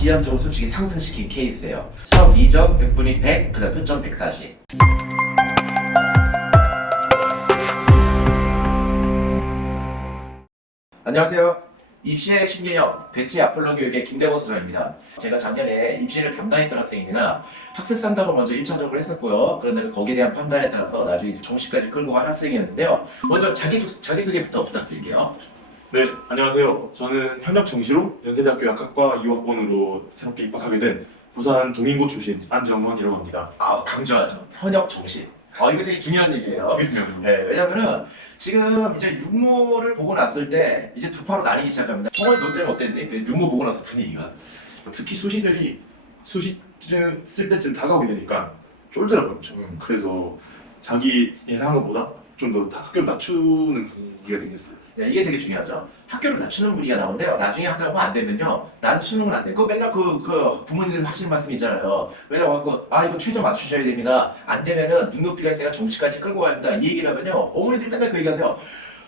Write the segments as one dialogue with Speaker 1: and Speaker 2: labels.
Speaker 1: 비합적으로 솔직히 상승시킨 케이스예요. 수업 2점 100분이 100, 그 다음 표점 140. 안녕하세요. 입시의 신개념 대치 아폴론 교육의 김대범 소장입니다. 제가 작년에 입시를 담당했던 학생입니다. 학습 상담을 먼저 1차적으로 했었고요. 그런 다음에 거기에 대한 판단에 따라서 나중에 정시까지 끌고 간 학생이었는데요. 먼저 자기 자기소개부터 부탁드릴게요.
Speaker 2: 네, 안녕하세요. 저는 현역 정시로 연세대학교 약학과 2학번으로 새롭게 입학하게 된 부산 동인고 출신 안정원이라고 합니다.
Speaker 1: 아 강조하죠. 현역 정시. 아 이거 되게 중요한 얘기예요.
Speaker 2: 되게 중요합니다.
Speaker 1: 네, 왜냐면은 지금 이제 육모를 보고 났을 때 이제 두 파로 나뉘기 시작합니다. 정말 너 때문에 어땠니? 그 육모 보고 나서 분위기가.
Speaker 2: 특히 수시들이 수시쯤 쓸 때쯤 다가오게 되니까 쫄더라고요. 엄청.
Speaker 1: 음.
Speaker 2: 그래서 자기 예상한 것보다 좀 더 학교를 낮추는 분위기가 되겠어요.
Speaker 1: 네, 이게 되게 중요하죠. 학교를 낮추는 분위기가 나오는데요. 나중에 하다 보면 안 되면요. 낮추는 건 안 돼. 그 맨날 그, 그 부모님들 하시는 말씀 있잖아요. 왜냐면 그, 아, 이거 최저 맞추셔야 됩니다. 안 되면은 눈높이가 있으니까 정시까지 끌고 간다. 이 얘기를 하면요. 어머니들 맨날 그 얘기 하세요.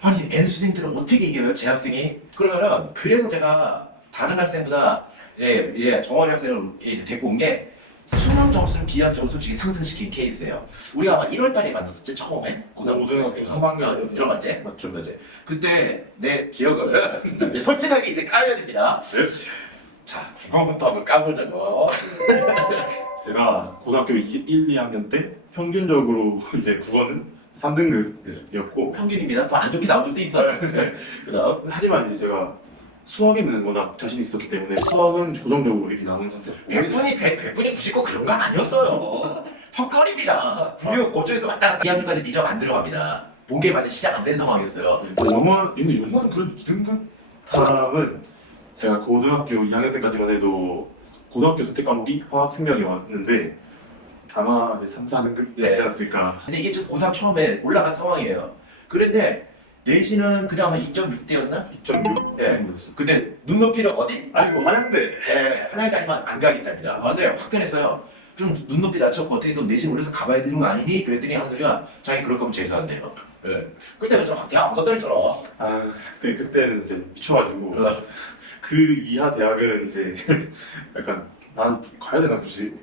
Speaker 1: 아니, N수생들은 어떻게 이겨요? 제 학생이? 그러면은, 그래서 제가 다른 학생보다 이제, 이제 정원이 학생을 데리고 온 게 수능 점수는 비합적으로 솔직히 상승시킨 케이스예요. 우리가 아마 1월 달에 만났었지, 처음에? 고등
Speaker 2: 고등학교 3학년
Speaker 1: 들어갈 때? 맞죠, 맞죠. 그때 내 기억을 자, 솔직하게 이제 까야 됩니다.
Speaker 2: 네.
Speaker 1: 자, 그거부터 한번 까보자고.
Speaker 2: 제가 고등학교 1, 2학년 때 평균적으로 이제 국어는 3등급이었고
Speaker 1: 평균입니다. 더 안 좋게 나온 적도 있어요. 네. 그다음
Speaker 2: 하지만 이제 제가 수학에는 워낙 자신이 있었기 때문에 수학은 고정적으로 이렇게 나온 상태였고
Speaker 1: 100분이 100, 100분이 99 그런 건 아니었어요. 헛거립니다. 무려 고초에서 왔다 갔다 2학년까지 미적 안 들어갑니다. 본계 맞아 시작 안 된 상황이었어요.
Speaker 2: 영어 근데 영어는 그래도 2등급 다음은 제가 고등학교 2학년 때까지만 해도 고등학교 선택 과목이 화학 생명이었는데 이제 3, 4등급
Speaker 1: 네.
Speaker 2: 되지 않았을까
Speaker 1: 근데 이게 지금 고3 처음에 올라간 상황이에요. 그런데 내신은 그 다음에 2.6대였나?
Speaker 2: 2.6
Speaker 1: 네.
Speaker 2: 정도였어요
Speaker 1: 근데 눈높이는 어디?
Speaker 2: 아이고 한양대
Speaker 1: 네, 하나의 딸만 안 가겠답니다. 아, 근데 화끈했어요. 좀 눈높이 낮췄고 어떻게 좀 내신 올려서 가봐야 되는 거 아니니? 그랬더니 한 소리가 자기 그럴 거면 재수한대요. 네. 그때는 좀 대학 안 갔다 그랬잖아.
Speaker 2: 아 근데 그때는 이제 미쳐가지고 그 이하 대학은 이제 약간 난 가야 되나 굳이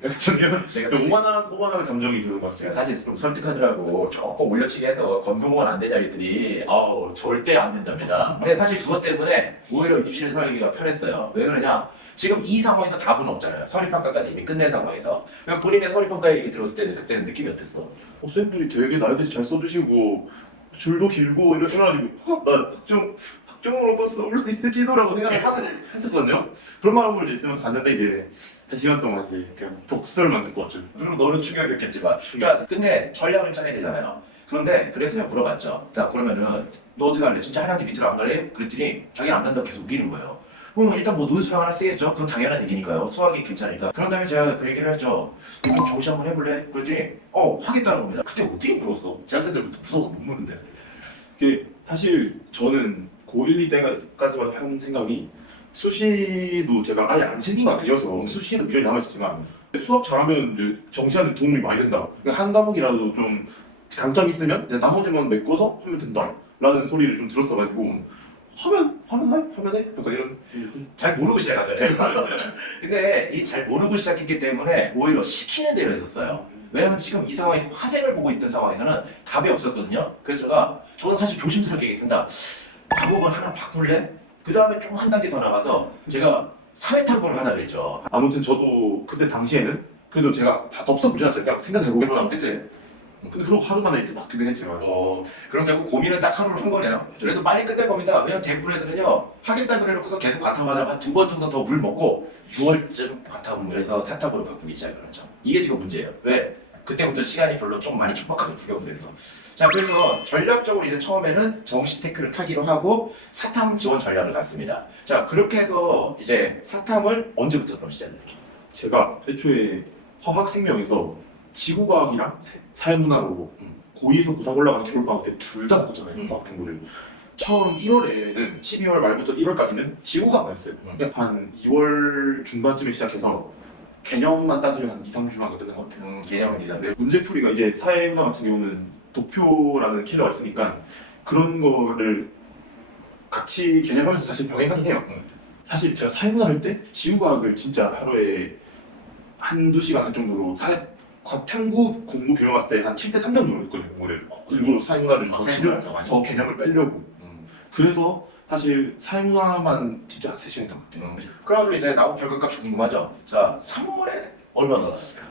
Speaker 2: 오만한 오만한 감정이 드는 것
Speaker 1: 제가
Speaker 2: 같습니다
Speaker 1: 사실 좀 설득하느라고 조금 올려치기 해서 건동은 안 되냐 했더니 어 절대 안 된답니다. 근데 사실 그것 때문에 오히려 입시를 설계가 편했어요. 왜 그러냐? 지금 이 상황에서 답은 없잖아요. 서류평가까지 이미 끝낸 상황에서. 그냥 본인의 서류평가 얘기 들었을 때는 그때는 느낌이 어땠어?
Speaker 2: 어, 쌤들이 되게 나이들이 잘 써주시고 줄도 길고 이러- 이래가지고 어, 나학 종 학종으로 또 써올 수 있을지도라고 생각을 하- 했었거든요. 그런 마음으로 있으면 갔는데 이제 한 시간 동안 이제 그냥 독서를만 듣고 왔죠.
Speaker 1: 물론 너는 충격이었겠지만. 그러니까 근데 전략을 짜야 되잖아요. 그런데 그래서 그냥 물어봤죠. 자 그러면은 너 어디 갈래? 진짜 한양대 밑으로 안 갈래? 그랬더니 자기는 안 간다고 계속 우기는 거예요. 그럼 일단 뭐 논술을 하나 쓰겠죠. 그건 당연한 얘기니까요. 수학이 괜찮으니까. 그런 다음에 제가 그 얘기를 했죠. 이거 정시 한번 해볼래? 그랬더니 어 하겠다는 겁니다. 그때 어떻게 물었어? 제 학생들부터 무서워서 못 묻는데.
Speaker 2: 이게 사실 저는 고1, 2 때까지만 한 생각이 수시도 제가 아예 안 챙긴 건 아니어서 수시는 미련이 남아있었지만 수학 잘하면 이제 정시하는 도움이 많이 된다. 한 과목이라도 좀 강점 있으면 나머지만 메꿔서 하면 된다. 라는 소리를 좀 들었어가지고 하면 하면 해 하면 해 약간 이런
Speaker 1: 잘 모르고 시작하잖아요. 근데 이 잘 모르고 시작했기 때문에 오히려 시키는 대로 했었어요. 왜냐면 지금 이 상황에서 화생을 보고 있던 상황에서는 답이 없었거든요. 그래서 제가 저는 사실 조심스럽게 얘기했습니다. 과목을 하나 바꿀래? 그 다음에 좀 한 단계 더 나가서 제가 사회 탐구를 하나 그랬죠.
Speaker 2: 아무튼 저도 그때 당시에는 그래도 제가 다 덥석 부지않죠 그냥 생각해보겠다
Speaker 1: 그치?
Speaker 2: 근데 그러고 하루 만에 이제 바뀌긴 했지만
Speaker 1: 어, 그럼 결국 고민은 딱 하루를 한 거네요. 그래도 빨리 끝낼 겁니다. 왜냐면 대부분 애들은요, 하겠다 그래놓고서 계속 과탐하다가 두 번 정도 더 물 먹고 6월쯤 과탐에서 사탑으로 바꾸기 시작을 하죠. 이게 지금 문제예요. 왜? 그때부터 시간이 별로 좀 많이 촉박하죠, 국영수에서. 자, 그래서 전략적으로 이제 처음에는 정시 테크를 타기로 하고 사탐 지원 전략을 갔습니다. 자, 그렇게 해서 이제 사탐을 언제부터 그럼 했죠?
Speaker 2: 제가 애초에 화학 생명에서 지구과학이랑 사회문화로 고2에서 고3 올라가는 겨울방학 때 둘다 바꿨잖아요
Speaker 1: 음.
Speaker 2: 과학 탐구를 처음 1월에는 12월 말부터 1월까지는 지구과학이었어요
Speaker 1: 음.
Speaker 2: 한 2월 중반쯤에 시작해서 개념만 따지면 한 2, 3주 하거든요 것 같아요
Speaker 1: 음, 개념은 이상데.
Speaker 2: 문제풀이가 이제 사회문화 같은 경우는 도표라는 킬러가 있으니까 그런 거를 같이 개념하면서 사실 병행하긴 해요
Speaker 1: 음.
Speaker 2: 사실 제가 사회문화 할때 지구과학을 진짜 하루에 한두 시간 할 정도로 사, 과- 탐구 공부 비용 봤을 때 한 7대 3 정도로 했거든요 공부를 일부러 사회문화를 더, 치료,
Speaker 1: 더
Speaker 2: 개념을 빼려고
Speaker 1: 음.
Speaker 2: 그래서 사실 사회문화만 진짜 한 3시간 남았대요
Speaker 1: 음. 그래가지고 이제 나온 결과값이 궁금하죠. 자, 3월에 얼마나 나왔을까?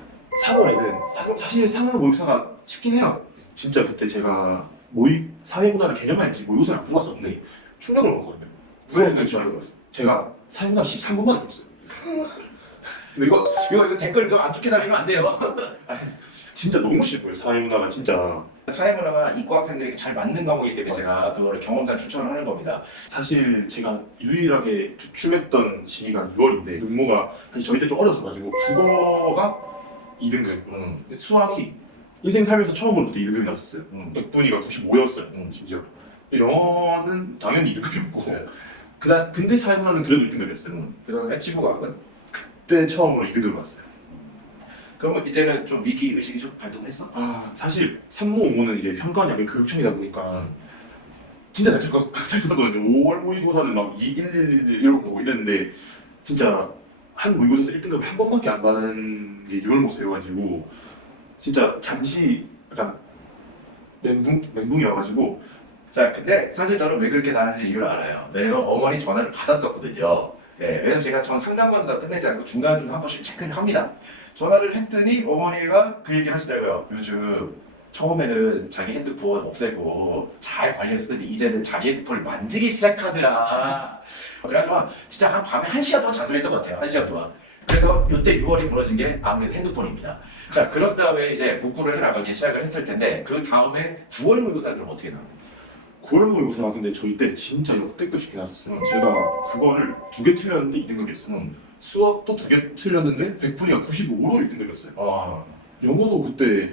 Speaker 2: 3월에는 사실 3월 모의고사가 쉽긴 해요. 진짜 그때 제가 모의 사회문화를 개념할지 모의고사를 안 풀었었는데 충격을 먹었거든요.
Speaker 1: 왜
Speaker 2: 네,
Speaker 1: 충격을
Speaker 2: 저- 제가 사회문화 13분 만에 풀었어요. 근데 이거
Speaker 1: 이거 이거 댓글 이거 안 좋게 달리면 안 돼요.
Speaker 2: 진짜 너무 쉽고요. 사회문화가 진짜
Speaker 1: 사회문화가 이과 학생들에게 잘 맞는 과목이기 때문에 제가 그거를 경험상 추천을 하는 겁니다.
Speaker 2: 사실 제가 유일하게 주춤했던 시기가 6월인데 육모가 사실 저희 때 좀 어려서 가지고 국어가 2등급,
Speaker 1: 음.
Speaker 2: 수학이 인생 살면서 처음으로 그때 2등급이 났었어요.
Speaker 1: 음.
Speaker 2: 100분위가 95였어요.
Speaker 1: 음.
Speaker 2: 심지어. 영어는 당연히 2등급이었고
Speaker 1: 네.
Speaker 2: 그다음 근데 사회문화는 그래도 1등급이었어요.
Speaker 1: 음. 그다음에 지구과학은
Speaker 2: 그때 처음으로 2등급을 왔어요.
Speaker 1: 그러면 이때는 좀 위기 의식이 좀 발동했어?
Speaker 2: 아 사실 3모 5모는 이제 평가원이 아닌 교육청이다 보니까 진짜 잘, 쳤- 잘 썼거든요. 5월 모의고사는 막 2, 1, 1, 1 이러고 이랬는데 진짜 한 모의고사에서 1등급 한 번밖에 안 받은 게 6월 모의고사여가지고 진짜 잠시 약간 멘붕 멘붕이어가지고
Speaker 1: 자, 근데 사실 저는 왜 그렇게 나는지 이유를 알아요. 왜냐면 어머니 전화를 받았었거든요. 예, 왜냐면 제가 전 상담만 다 끝내지 않고 중간중간 한 번씩 체크를 합니다. 전화를 했더니 어머니가 그 얘기를 하시더라고요. 요즘 처음에는 자기 핸드폰 없애고 잘 관리했더니 이제는 자기 핸드폰을 만지기 시작하더라. 그래가지고 진짜 한 밤에 한 시간 동안 자수했던 것 같아요. 한 시간 동안. 그래서 이때 6월이 부러진 게 아무래도 핸드폰입니다. 자, 그런 다음에 이제 복구를 해나가기 시작을 했을 텐데 그 다음에 9월 모의고사는 좀 어떻게 나와요?
Speaker 2: 9월 모의고사가 근데 저희 때 진짜 역대급 쉽게 나왔었어요. 제가 국어를 두 개 틀렸는데 2등급이었어요.
Speaker 1: 음.
Speaker 2: 수학도 두 개 틀렸는데 100분위가 95로 1등급이었어요.
Speaker 1: 어.
Speaker 2: 영어도 그때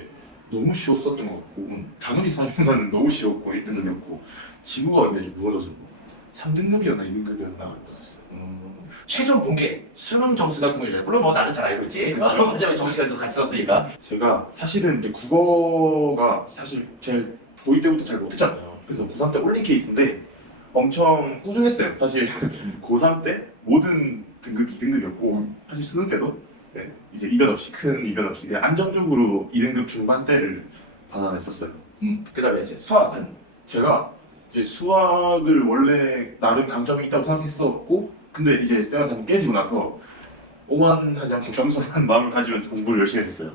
Speaker 2: 너무 쉬웠었던 것 같고 당연히 사회문화는 너무 쉬웠고 1등급이었고 지구가 이제 좀 무너져서 3등급이었나 2등급이었나 그랬었어요.
Speaker 1: 음, 최종 공개 수능 점수 같은 거 이제 물론 뭐 나는 잘 알고 있지. 어차피 정시까지 같이 썼으니까.
Speaker 2: 제가 사실은 이제 국어가 사실 제일 고2 때부터 잘 못했잖아요. 그래서 고3 때 올린 케이스인데 엄청 꾸준했어요. 사실. 고3 때 모든 등급 2등급이었고 사실 수능 때도. 네, 이제 이변 없이 큰 이변 없이 그냥 안정적으로 2등급 중반대를 받아냈었어요.
Speaker 1: 음, 그 다음에 이제 수학은?
Speaker 2: 제가 이제 수학을 원래 나름 강점이 있다고 생각했었고 근데 이제 한번 깨지고 나서 오만하지 않게 겸손한 마음을 가지면서 공부를 열심히 했었어요.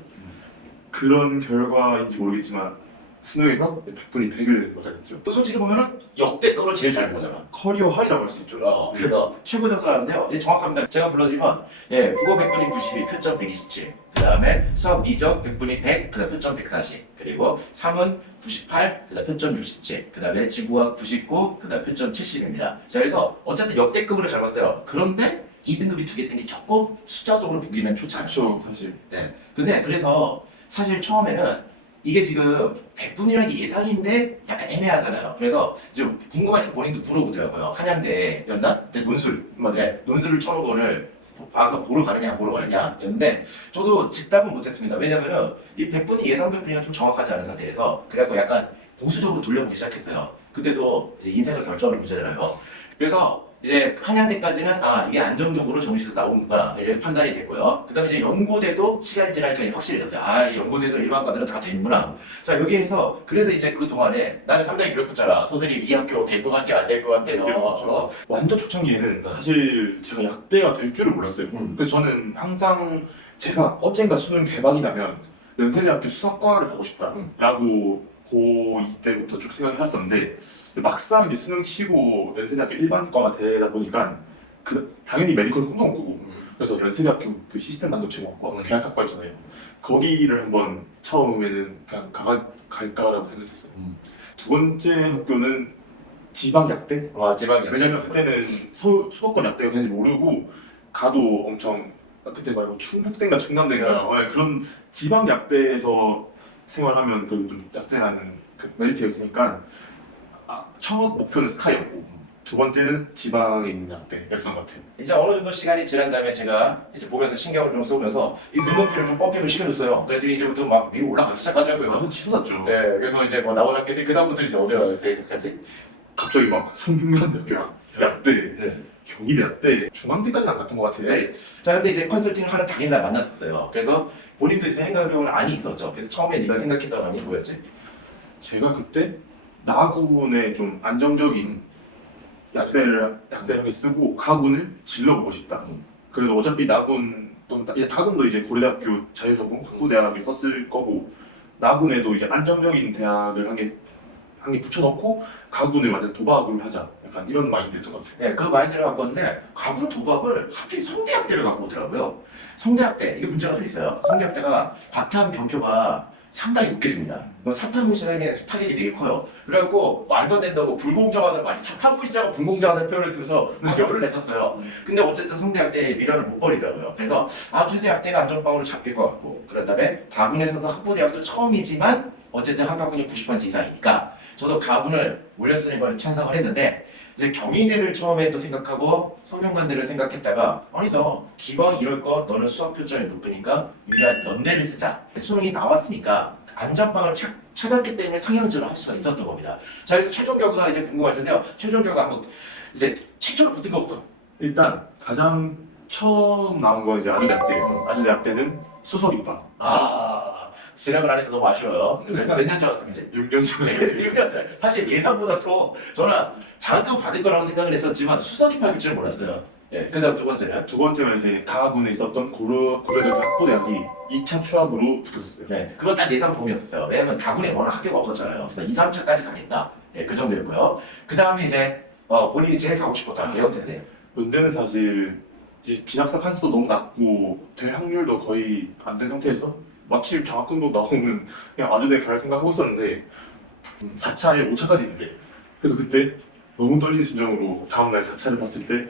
Speaker 2: 그런 결과인지 모르겠지만 수능에서 100분이 100을 맞았죠.
Speaker 1: 또 솔직히 보면은 역대급으로 제일 잘 보잖아
Speaker 2: 커리어 하이라고 할 수 있죠.
Speaker 1: 어, 그래서 최고 점수하는데요 예, 정확합니다 제가 불러드리면 예, 국어 100분이 92 표점 127 그 다음에 수학 미적 100분이 100그 다음 표점 140 그리고 3은 98 그 다음 표점 67 그 다음에 지구학 99 그 다음 표점 70입니다 자 그래서 어쨌든 역대급으로 잘 봤어요 그런데 2등급이 두 개 뜬게 적고 숫자적으로 보기는 좋지 않죠
Speaker 2: 사실.
Speaker 1: 네. 근데 그래서 사실 처음에는 이게 지금 100분이라는 게 예상인데 약간 애매하잖아요. 그래서 이제 궁금하니까 본인도 물어보더라고요. 한양대 였나? 그때 논술.
Speaker 2: 맞아요.
Speaker 1: 네, 논술을 쳐놓은 거를 봐서 보러 가느냐, 보러 가느냐. 였는데 저도 즉답은 못했습니다. 왜냐면은 이 100분이 예상 100분이가 좀 정확하지 않은 상태에서 그래갖고 약간 보수적으로 돌려보기 시작했어요. 그때도 이제 인생을 결정하는 문제잖아요. 그래서 이제 한양대까지는 아 이게 안정적으로 정시에서 나오는구나 이렇게 판단이 됐고요. 그다음에 이제 연고대도 시간이 지나니까 확실해졌어요. 아 이 연고대도 일반과들은 다 되는구나. 자 여기에서 그래서 이제 그 동안에 나는 상당히 괴롭혔잖아. 선생님 이 학교 될 것 같아요, 안될 것 같아요. 어.
Speaker 2: 완전 초창기에는 사실 제가 약대가 될 줄을 몰랐어요.
Speaker 1: 음.
Speaker 2: 그래서 저는 항상 제가 언젠가 수능 대박이 나면 연세대학교 수학과를 가고
Speaker 1: 음.
Speaker 2: 싶다라고 고2 때부터 쭉 생각해왔었는데 막상 이제 수능 치고 연세대학교 일반과가 되다 보니까 그 당연히 메디컬 꿈도 꾸고 그래서 연세대학교 그 시스템 반도체공학과
Speaker 1: 음.
Speaker 2: 계약학과 있잖아요. 거기를 한번 처음에는 그냥 가가 갈까라고 생각했었어요.
Speaker 1: 음.
Speaker 2: 두 번째 학교는 지방 약대
Speaker 1: 와 지방이야.
Speaker 2: 왜냐면 그때는 서울 수도권 약대가 되는지 모르고 가도 엄청 그때 말고 충북대인가 충남대인가 어, 그런 지방 약대에서 생활하면 그좀 약대라는 그 메리트가 있으니까 아, 첫 목표는 스카이였고 두 번째는 지방에 있는 약대였던 것 같아요.
Speaker 1: 이제 어느 정도 시간이 지난 다음에 제가 이제 보면서 신경을 좀 쏘면서 이 눈높이를 좀 펌핑을 시켜줬어요. 그랬더니 이제부터 막 위로 올라가기 시작하더라고요.
Speaker 2: 완전 치솟았죠.
Speaker 1: 네, 그래서 이제 뭐 나온 학교들이 그 다음부터 이제 어디로 생각하지?
Speaker 2: 갑자기 막 성균관대학교 약대
Speaker 1: 네.
Speaker 2: 경희대학 때 중앙대까지는 안 갔던 것 같아요.
Speaker 1: 네. 자, 근데 이제 컨설팅을 하는 당일 날 만났었어요. 그래서 본인도 이제 생각해볼 안이 있었죠. 그래서 처음에 네가 생각했던 안이 뭐였지?
Speaker 2: 제가 그때 나군의 좀 안정적인 약대를 약대를 쓰고 가군을 질러보고 싶다.
Speaker 1: 음.
Speaker 2: 그래서 어차피 나군 또 나- 나군도 이제 고려대학교 자유전공 학부대학을 썼을 거고 나군에도 이제 안정적인 대학을 한개한개 붙여넣고 가군을 완전 도박을 하자. 약간 이런 마인드였던 것 같아요.
Speaker 1: 네, 그 마인드를 갖고 왔는데 가군 도박을 하필 성대학대를 갖고 오더라고요. 성대학대 이게 문제가 좀 있어요. 성대학대가 과탐 경표가 상당히 웃겨줍니다. 뭐 사탐부 시장에 타격이 되게 커요. 그래갖고 말도 안 된다고 불공정하다는 말, 시장은 불공정하다는 표현을 쓰면서 막 열을 냈었어요. 근데 어쨌든 성대학대의 미련을 못 버리더라고요. 그래서 아, 주대학대가 안전빵으로 잡힐 것 같고 그런 다음에 가군에서도 학부대학도 처음이지만 어쨌든 학과군이 90% 이상이니까 저도 가군을 올려쓰는 걸 찬성을 했는데 이제 경희대를 처음에 또 생각하고 성균관대를 생각했다가 아니다 기왕 이럴 거 너는 수학 표점이 높으니까 유리한 연대를 쓰자 수능이 나왔으니까 안전빵을 찾, 찾았기 때문에 상향전을 할 수가 있었던 겁니다 자 그래서 최종 결과가 이제 궁금할 텐데요 최종 결과 한번 이제 책조로 붙은 것부터
Speaker 2: 일단 가장 처음 나온 건 이제 아주대학대예요. 아주대학대는 수석 입학.
Speaker 1: 아 진행을 안 해서 너무 아쉬워요 몇년 전이지?
Speaker 2: 6년 전에
Speaker 1: 6년 전 사실 예상보다 더 저는 장학금 받을 거라고 생각을 했었지만 수석 입학일 줄 몰랐어요 예, 그 다음 두 번째는
Speaker 2: 두 번째는 이제 가군에 있었던 고려 고려대학교 학부대학이 2차 추합으로 붙었어요.
Speaker 1: 네, 그건 딱 예상 범위였어요. 왜냐면 다군에 워낙 학교가 없었잖아요. 그래서 2, 3차까지 가겠다. 예, 그 정도였고요. 그 다음에 이제 어, 본인이 제일 가고 싶었던 학교 연대인데
Speaker 2: 연대는 사실 이제 진학사 칸수도 너무 낮고 될 확률도 거의 안 된 상태에서 마침 장학금도 나오는 그냥 아주대 갈 생각하고 있었는데 4차에 5차까지 있는데 그래서 그때 너무 떨리는 심정으로 다음날 4차를 봤을 때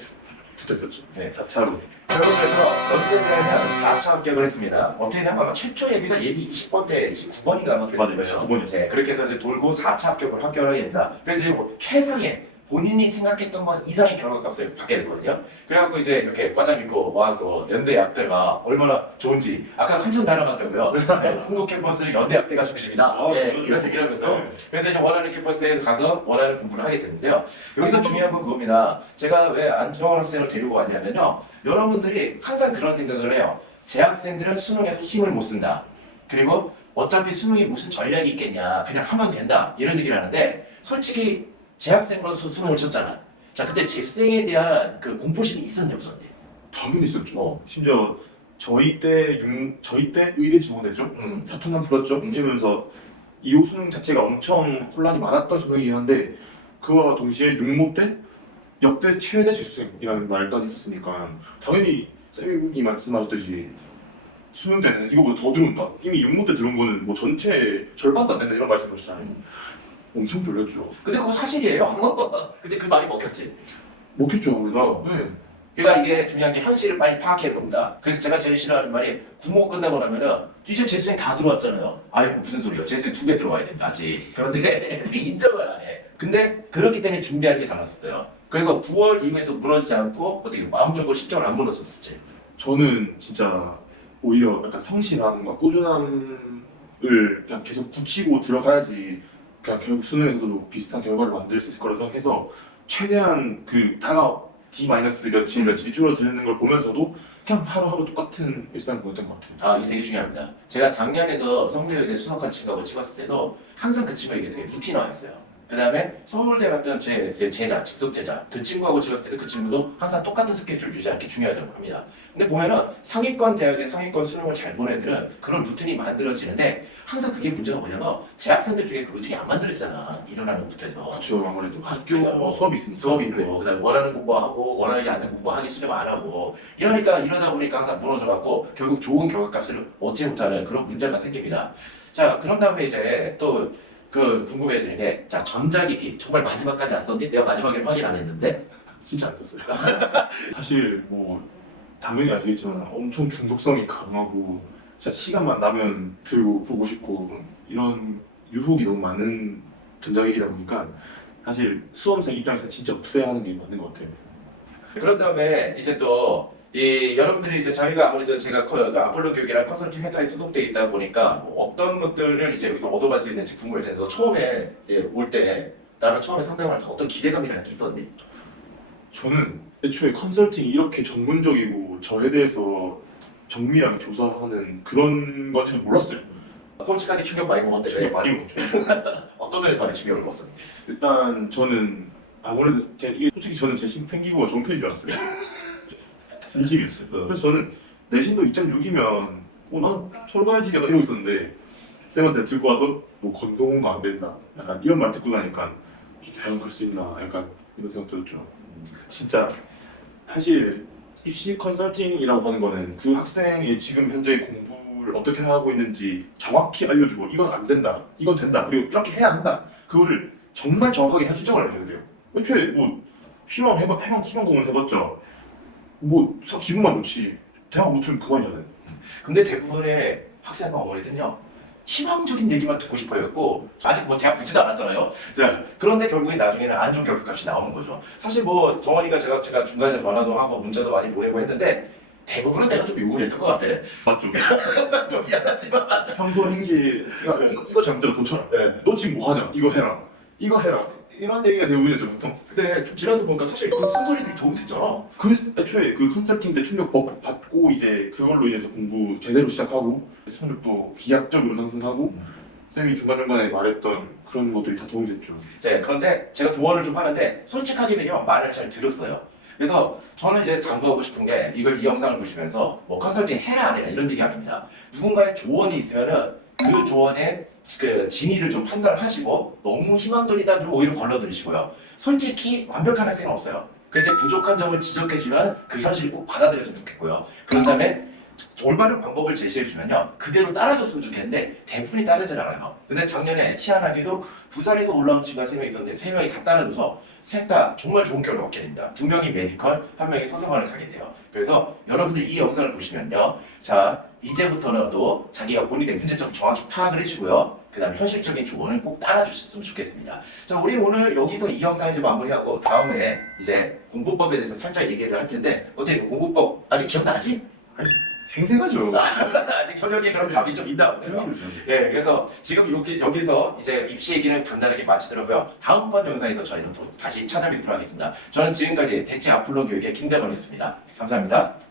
Speaker 2: 붙어있었죠.
Speaker 1: 네.
Speaker 2: 4차로.
Speaker 1: 결국 그래서 연세대는 4차 합격을 했습니다. 어떻게 되면 최초 예비가 예비 20번대 19번인가 아마
Speaker 2: 맞아요.
Speaker 1: 그랬을 거예요.
Speaker 2: 19번 이었어요.
Speaker 1: 네, 그렇게 해서 이제 돌고 4차 합격을 합격을 됩니다. 그래서 이제 뭐 최상의 본인이 생각했던 것 이상의 결과값을 받게 됐거든요. 그래갖고 이제 이렇게 과장 믿고 와그 연대 약대가 얼마나 좋은지 아까 한참 달아가더라고요. 네, 송도 캠퍼스는 연대 약대가 중심이다. 예, 이런 얘기를 하면서
Speaker 2: 네.
Speaker 1: 그래서 이제 원하는 캠퍼스에 가서 원하는 공부를 하게 되는데요. 여기서 중요한 건 그겁니다. 제가 왜 안정환 학생을 데리고 왔냐면요. 여러분들이 항상 그런 생각을 해요. 재학생들은 수능에서 힘을 못 쓴다. 그리고 어차피 수능이 무슨 전략이 있겠냐. 그냥 하면 된다. 이런 얘기를 하는데 솔직히 재학생으로서 수능을 쳤잖아. 자, 근데 재생에 대한 그 공포심이 있었냐 없었냐?
Speaker 2: 당연히 있었죠.
Speaker 1: 어.
Speaker 2: 심지어 저희 때 융, 저희 때 의대 지원했죠.
Speaker 1: 음.
Speaker 2: 사탕만 불었죠. 이러면서 이호 수능 자체가 엄청 혼란이 많았던 수능이긴 한데 그와 동시에 육모 때 역대 최대 재수생이라는 말까지 있었으니까 당연히 쌤이 말씀하셨듯이 수능 때는 이거보다 더 들어온다. 이미 육모 때 들어온 거는 뭐 전체 절반도 안 된다 이런 말씀하셨잖아요. 엄청 졸렸죠.
Speaker 1: 근데 그거 사실이에요. 근데 그 말이 먹혔지.
Speaker 2: 먹혔죠 우리가. 네.
Speaker 1: 그러니까 이게 중요한 게 현실을 빨리 파악해 본다. 그래서 제가 제일 싫어하는 말이 구모 끝나고 나면은 이제 재수생 다 들어왔잖아요. 아이고 무슨 소리야. 재수생 두 개 들어와야 된다 아직. 그런데 인정을 안 해. 근데 그렇기 때문에 준비하는 게 달랐었어요. 그래서 9월 이후에도 무너지지 않고 어떻게 마음적으로 심적으로 안 무너졌었지.
Speaker 2: 저는 진짜 오히려 약간 성실함과 꾸준함을 그냥 계속 굳히고 들어가야지 그냥 결국 수능에서도 비슷한 결과를 만들 수 있을 거라 생각해서 최대한 그 다가 D 마이너스 며칠 며칠이 줄어드는 걸 보면서도 그냥 하루하루 똑같은 일상을 보냈던 것 같아요.
Speaker 1: 아, 이게 되게 중요합니다. 제가 작년에도 성대역에 수학한 친구하고 찍었을 때도 항상 그 친구가 이게 되게 루틴화였어요. 그 다음에 서울대 갔던 제, 제 제자, 직속 제자, 그 친구하고 찍었을 때도 그 친구도 항상 똑같은 스케줄 유지하는 게 중요하다고 합니다. 근데 보면은 상위권 대학의 상위권 수능을 잘 보는 애들은 그런 루틴이 만들어지는데 항상 그게 문제가 뭐냐면 재학생들 중에 그 루틴이 안 만들어지잖아. 일어나는 것부터 해서.
Speaker 2: 그렇죠 아무래도 학교
Speaker 1: 뭐
Speaker 2: 수업이 있으니까
Speaker 1: 수업이 있고 그다음에 원하는 공부하고 원하지 않는 공부하기 싫으면 안 하고 이러니까 이러다 보니까 항상 무너져 갖고 결국 좋은 결과값을 얻지 못하는 그런 문제가 생깁니다. 자 그런 다음에 이제 또 그 궁금해지는 게 자 전자기 기 정말 마지막까지 안 썼니? 내가 마지막에 확인 안 했는데
Speaker 2: 진짜 안 썼어요. 사실 뭐 당연히 아시겠지만 엄청 중독성이 강하고 진짜 시간만 나면 들고 보고 싶고 이런 유혹이 너무 많은 전자기기다 보니까 사실 수험생 입장에서 진짜 없애야 하는 게 맞는 것 같아요.
Speaker 1: 그런 다음에 이제 또 이 여러분들이 이제 저희가 아무래도 제가 커, 그 아폴로 교육이랑 컨설팅 회사에 소속돼 있다 보니까 뭐 어떤 것들을 이제 여기서 얻어갈 수 있는지 궁금할 텐데 너 처음에 예, 올때 나는 처음에 상담할 때 어떤 기대감이라는 게 있었니?
Speaker 2: 저는 애초에 컨설팅이 이렇게 전문적이고 저에 대해서 정밀하게 조사하는 그런 건지도 몰랐어요.
Speaker 1: 솔직하게 충격 많이
Speaker 2: 되게
Speaker 1: 왜?
Speaker 2: 많이 먹죠.
Speaker 1: 어떤 면에서 많이 충격을 먹었어?
Speaker 2: 일단 저는 아무래도 제가 이게 솔직히 저는 제 심- 생기부가 좋은 편인 줄 알았어요. 진심이었어요. 그래서 저는 내신도 2.6이면 어, 난 약간 이러고 있었는데 쌤한테 들고 와서 뭐 건동가 안 된다. 약간 이런 말 듣고 나니까 대학 갈수 있나 약간 이런 생각 들었죠. 진짜 사실 입시 컨설팅이라고 하는 거는 그 학생의 지금 현재 공부를 어떻게 하고 있는지 정확히 알려주고 이건 안 된다, 이건 된다, 그리고 이렇게 해야 한다. 그거를 정말 정확하게 현실적으로 알려야 돼요. 애초에 뭐 희망 해봐, 희망 희망 공을 해봤자 뭐 사- 기분만 좋지 대학 못하면 그만이잖아요.
Speaker 1: 근데 대부분의 학생과 어머니들은요 희망적인 얘기만 듣고 싶어했고 아직 뭐 대학 붙지도 않았잖아요. 자, 그런데 결국에 나중에는 안 좋은 결과값이 나오는 거죠. 사실 뭐 정원이가 제가 제가 중간에 전화도 하고 문자도 많이 보내고 했는데 대부분은 내가 좀 욕을 했던 것 같아.
Speaker 2: 맞죠?
Speaker 1: 좀 미안하지만.
Speaker 2: 평소 행실 야, 이거, 이거 잘못되면 고쳐라.
Speaker 1: 네.
Speaker 2: 너 지금 뭐 하냐? 이거 해라. 이거 해라. 이런 얘기가 대부분이죠 보통.
Speaker 1: 근데 좀 지나서 보니까 사실 그 순소리들이 도움 됐잖아.
Speaker 2: 그 애초에 그 컨설팅 때 충격 받- 받고 이제 그걸로 인해서 공부 제대로 시작하고 성적도 비약적으로 상승하고 쌤이 중간중간에 말했던 그런 것들이 다 도움이 됐죠.
Speaker 1: 이제 그런데 제가 조언을 좀 하는데 솔직하게는요 말을 잘 들었어요. 그래서 저는 이제 당부하고 싶은 게 이걸 이 영상을 보시면서 뭐 컨설팅 해라 안 해라 이런 얘기 아닙니다. 누군가의 조언이 있으면은 그 조언의 그 진위를 좀 판단을 하시고 너무 희망적이다 그러면 오히려 걸러들이시고요. 솔직히 완벽한 학생은 없어요. 그런데 부족한 점을 지적해주면 그 현실을 꼭 받아들였으면 좋겠고요. 그런 다음에 올바른 방법을 제시해주면요 그대로 따라줬으면 좋겠는데 대부분이 따르질 않아요. 근데 작년에 희한하게도 부산에서 올라온 친구가 세명 있었는데 세 명이 다 따라줘서 셋 다 정말 좋은 결과 얻게 됩니다. 두 명이 메디컬, 한 명이 서성원을 가게 돼요. 그래서 여러분들 이 영상을 보시면요, 자 이제부터라도 자기가 본인의 문제점 정확히 파악을 해주고요. 그 다음에 현실적인 조언을 꼭 따라주셨으면 좋겠습니다. 자, 우리 오늘 여기서 이 영상을 이제 마무리하고 다음에 이제 공부법에 대해서 살짝 얘기를 할 텐데 어떻게 그 공부법 아직 기억나지?
Speaker 2: 생생하죠.
Speaker 1: 아직 현역에 그런 감이 좀 있나 보네요. 네, 그래서 지금 여기, 여기서 이제 입시 얘기는 간단하게 마치더라고요. 다음번 영상에서 저희는 또 다시 찾아뵙도록 하겠습니다. 저는 지금까지 대체 아폴로 교육의 김대건이었습니다. 감사합니다.